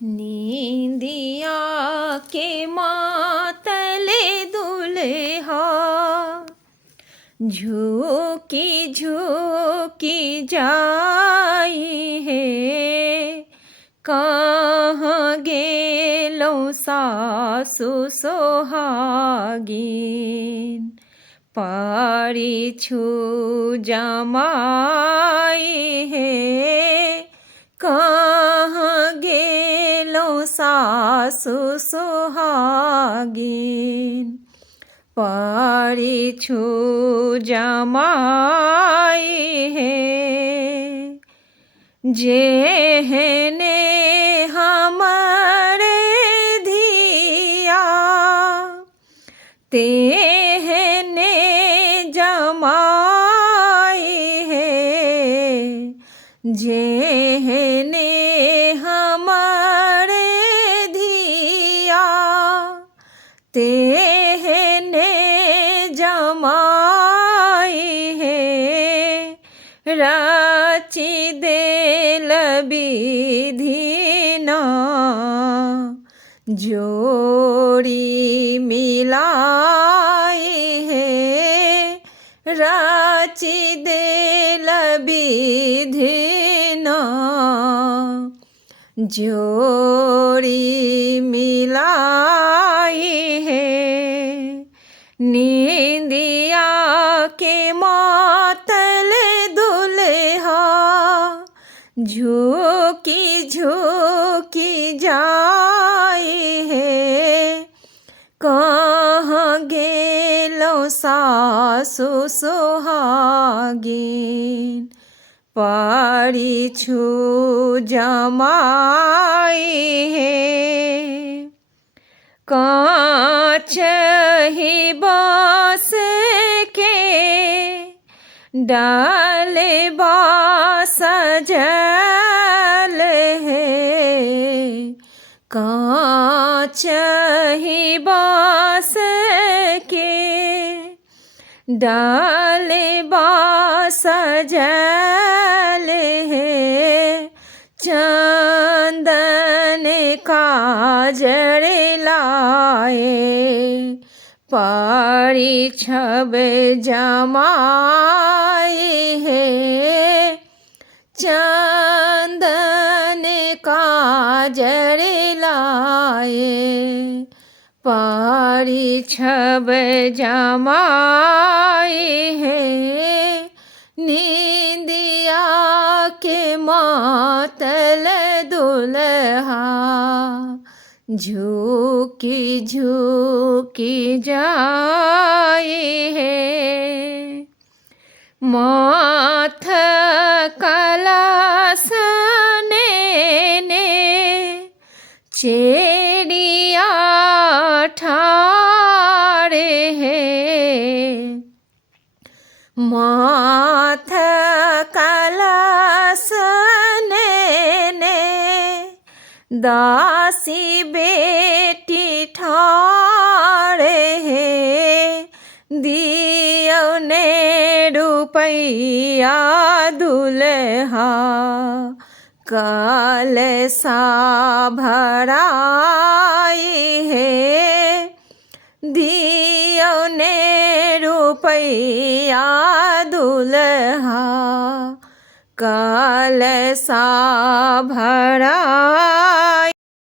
नींदिया के मातले दुल्हा झुकी झुकी जाई है। कहाँ गेलो सासु सोहागिन पारी छु जमाई है। कहाँ गेलो सासु सोहागिन पारी छु जमाई है। जेहने हमारे धिया तेहने जमाई है। जेहने हमारे धिया तेहने जमाई है। राची देल विधि ना जोड़ी मिलाई है। राची देल विधि ना जोड़ी मिलाई है। नींदिया के मातले दुल्हा झुकी झुकी जाई है। कहाँ गेलो सासु सोहागिन पारी छु जमाई है। काँच ही बाँस के डाले सजल है। काँच ही बाँस के डाले सजल है। चंदन काजर लाए पारी छब जमाई है। चंदन काजर लाए पारी छब जमाई है। नींदिया के मातल दुल्हा झुकी झुकी जाई है। माथ कलशने ने चेड़िया ठारे है। माथ कलशने ने दासी बेटी ठारे है। दियो ने रुपैया दुल्हा कलशा भराई है। दियो ने रुपैया दुल्हा कलशा भराई